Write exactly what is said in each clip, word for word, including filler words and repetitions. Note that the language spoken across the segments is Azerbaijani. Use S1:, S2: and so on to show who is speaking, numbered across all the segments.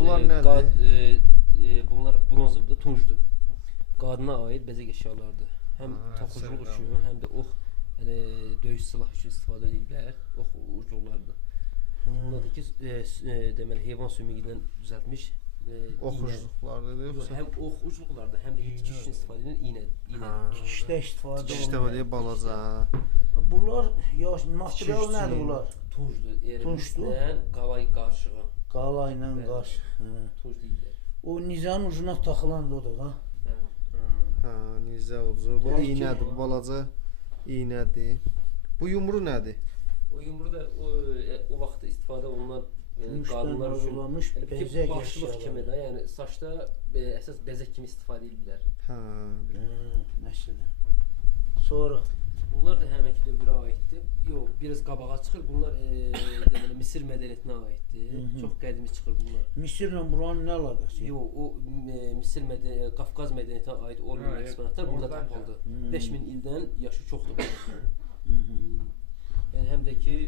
S1: Bunlar
S2: e,
S1: nədir?
S2: qad- e, e, bunlar bronzovdur, tuncdur. Qadına aid bəzək əşyalardır. Həm
S1: Ha,
S2: toxuculuq
S1: sərqəm.
S2: üçün, həm də ox, yəni döyüş silah üçün istifadə ediblər. Ox ucluqlardır. Bunlar ki, e, s- e, deməli heyvan sümüyündən düzəltmiş e,
S1: Ox
S2: iynə.
S1: ucluqlardır
S2: Yox,
S1: yoxsa?
S2: həm ox ucluqlardır, həm də dikiş üçün istifadə edilən iynə. iynə.
S1: Ha.
S3: İşte istifadə
S1: Dikiş
S3: olunur.
S1: istifadə balaca.
S3: Bunlar yaş material
S1: Dikiş
S3: nədir
S1: üçün.
S3: bunlar?
S2: Tuncdur,
S3: Tuncdur.
S2: erimizdən qalay qarşığı.
S3: Qala ilə
S2: Bəli.
S3: qaş. Hə.
S2: Tunc deyirlər.
S3: O nizanın ucuna taxılan da odur ha.
S2: Bəli.
S1: Ha, nizə ucu. Bu
S3: Təki-
S1: iynədir, bu balaca iynədir. Bu yumru nədir?
S2: O yumru da o, e, o vaxt istifadə olunan e,
S3: Gümüşdən
S2: qadınlar üçün
S3: hazırlanmış
S2: yəni, bir
S3: bəzək
S2: başlıq
S3: əşyaları.
S2: kimi də, yəni saçda e, əsas bəzək kimi istifadə edirlər.
S1: Ha.
S3: Hə, məsələn. Sonra
S2: Bunlar da həmənki dövrə aiddir. Yox, biraz qabağa çıxır. Bunlar e, deməli Misir mədəniyyətinə aiddir.
S3: Mhm.
S2: Çox qədimi çıxır bunlar.
S3: Misirlə buranın nə əlaqəsi?
S2: Yox, o e, Misir mədəniyyəti, Qafqaz mədəniyyətinə aid olmayan
S4: Ha,
S2: eksponatlar burada
S4: oradan
S2: tapıldı.
S3: Hmm.
S2: beş min ildən yaşı çoxdur bunların.
S3: Mhm.
S2: Yəni həm də ki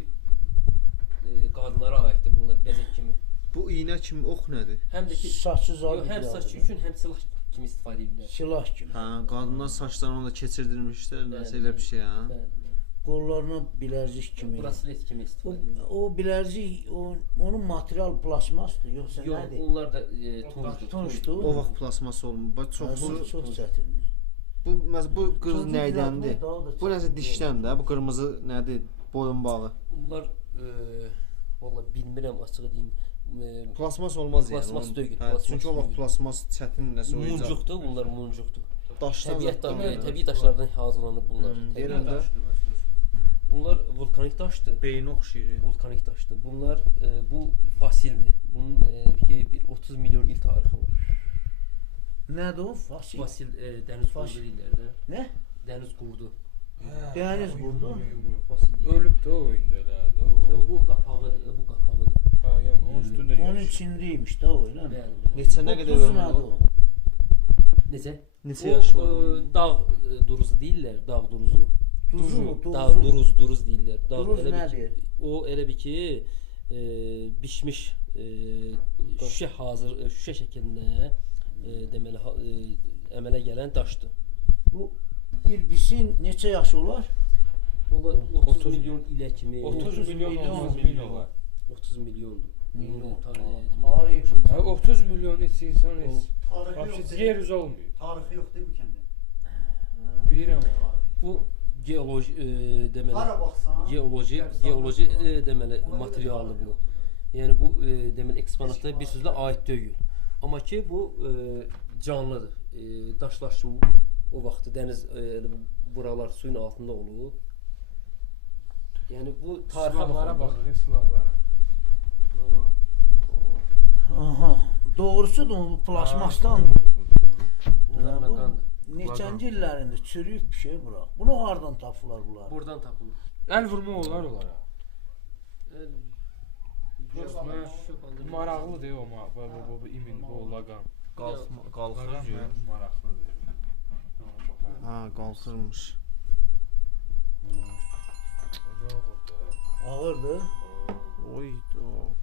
S2: e, qadınlara aiddir bunlar bəzək kimi.
S1: Bu iynə kimi ox nədir?
S2: Həm də ki
S3: Saçı
S2: yox,
S3: zad.
S2: həm saç üçün, həm silah kimi istifadə edirlər.
S3: silah kimi.
S1: Ha, qadınlar saçlarını onda keçirdirmişlər, nəsə
S2: Bəli,
S1: elə bir
S2: bəli.
S1: şey ha.
S2: Bəli.
S3: Qollarına bilərzik kimi.
S2: Braslet kimi
S3: O,
S2: istifadə edirlər.
S3: o bilərzik, o, onun material plasmasdır, yoxsa
S2: Yox,
S3: nədir?
S2: onlar da e, tuncdur.
S3: Tuncdur.
S1: O vaxt plasmas olmur. Bax
S3: Çox
S1: çoxsu
S3: çox çətindir.
S1: bu məz bu qız
S3: Tuncun
S1: nəydəndir?
S3: düzəltmək daha da
S1: Bu nəsə
S3: çətindir.
S1: dişdən də, bu qırmızı nədir? Boyun bağı.
S2: Bunlar e, valla bilmirəm açığı deyim. E,
S1: Plasmas olmaz yəni.
S2: Plasmas
S1: onun-
S2: deyil,
S1: Hə,
S2: plasmas
S1: çünki o vaxt
S2: deyil.
S1: plasmas çətin nəsə oyuncaq.
S2: muncuqdur, bunlar muncuqdur.
S1: Daşdan
S2: Təbiətdən,
S1: zətdən
S2: e,
S1: yəni.
S2: təbii daşlardan hazırlanıb bunlar.
S1: Hmm,
S2: Təbii
S1: deyirəm də.
S2: daş. Bunlar vulkanik daşdır.
S1: Beyni oxşayır.
S2: Vulkanik daşdır. Bunlar e, bu fosildir. Bunun e, ki bir otuz milyon il tarixi var.
S3: Nədir o? Fasil.
S2: Fosil e, dəniz qurdu
S3: Fosil.
S2: deyirlər də.
S3: Nə?
S2: Dəniz qurdu.
S3: Dəniz qurdu.
S2: Fosil deyirlər.
S4: Ölüb də o indi elə də.
S2: Yox,
S4: O.
S2: bu qapağıdır, bu qapağıdır.
S4: Ha, yəni onun üstündə
S3: Onun
S4: yaşayır.
S3: içindəymiş də o, elə mi?
S2: Bəli. bəli.
S1: Neçə nə
S3: O
S1: qədər
S3: tuz
S1: ömrü
S3: nədir
S1: var?
S3: o?
S2: Necə?
S1: Neçə
S2: O,
S1: yaşı var?
S2: e,
S1: onun?
S2: dağ e, duruzu deyirlər, dağ duruzu.
S3: Duzu mu?
S2: Dağ
S3: Duzu.
S2: duruz, duruz deyirlər. Dağ
S3: Duruz
S2: elə bir ki,
S3: nədir?
S2: o elə bir ki, e, bişmiş e, şüşə hazır, e, şüşə şəklində e, deməli ha- e, əmələ gələn daşdır.
S3: Bu ilbisin neçə yaşı olar?
S2: Valla otuz
S4: otuz
S2: milyon ilə kimi
S4: otuz milyon
S3: milyon
S4: olmaz
S3: milyon.
S4: min olar.
S2: otuz milyondur.
S3: Milyon.
S2: Tarix.
S4: Ha, otuz milyon heç insan heç.
S5: Tarixi
S4: Vəbşi
S5: yoxdur.
S4: yer üzü olmuyor.
S5: Tarixi yoxdur bu kəndin.
S4: Bilirəm onu.
S2: Bu geoloji e, deməli
S5: Hara baxsan,
S2: geoloji
S5: Qəbirstanlıqda
S2: geoloji
S5: var.
S2: e, deməli
S5: Ona görə
S2: materialdır
S5: tarixi
S2: bu.
S5: yoxdur.
S2: Yəni bu e, deməli eksponatlar bir sözlə aid deyil. Amma ki bu e, canlıdır. E, daşlar kimi o vaxt dəniz e, elə bu buralar suyun altında olub. Yəni bu tarixə
S4: Silahlara
S2: baxanda-
S4: baxır, silahlara. Buna bax.
S3: Aha. Doğrusudur mu bu plasmasdan?
S4: Ha, doğrudur bu, doğru.
S2: Bunlar
S3: Ha, bu
S2: laqandır.
S3: Neçənci illərində çürüyüb bir şey bura. Bunu hardan tapılar bunlar?
S2: Buradan tapılır.
S4: Əl vurma olar onlara.
S2: E,
S4: Yox, mən maraqlıdır o ma bu bu bu imin bu laqan.
S1: Qalxma, qalxır
S4: Laqan
S1: ki.
S4: mən maraqlıdır. Ona baxarım.
S1: Ha, qalxırmış.
S4: O da oldu.
S3: Ağırdır.
S1: Oy, o.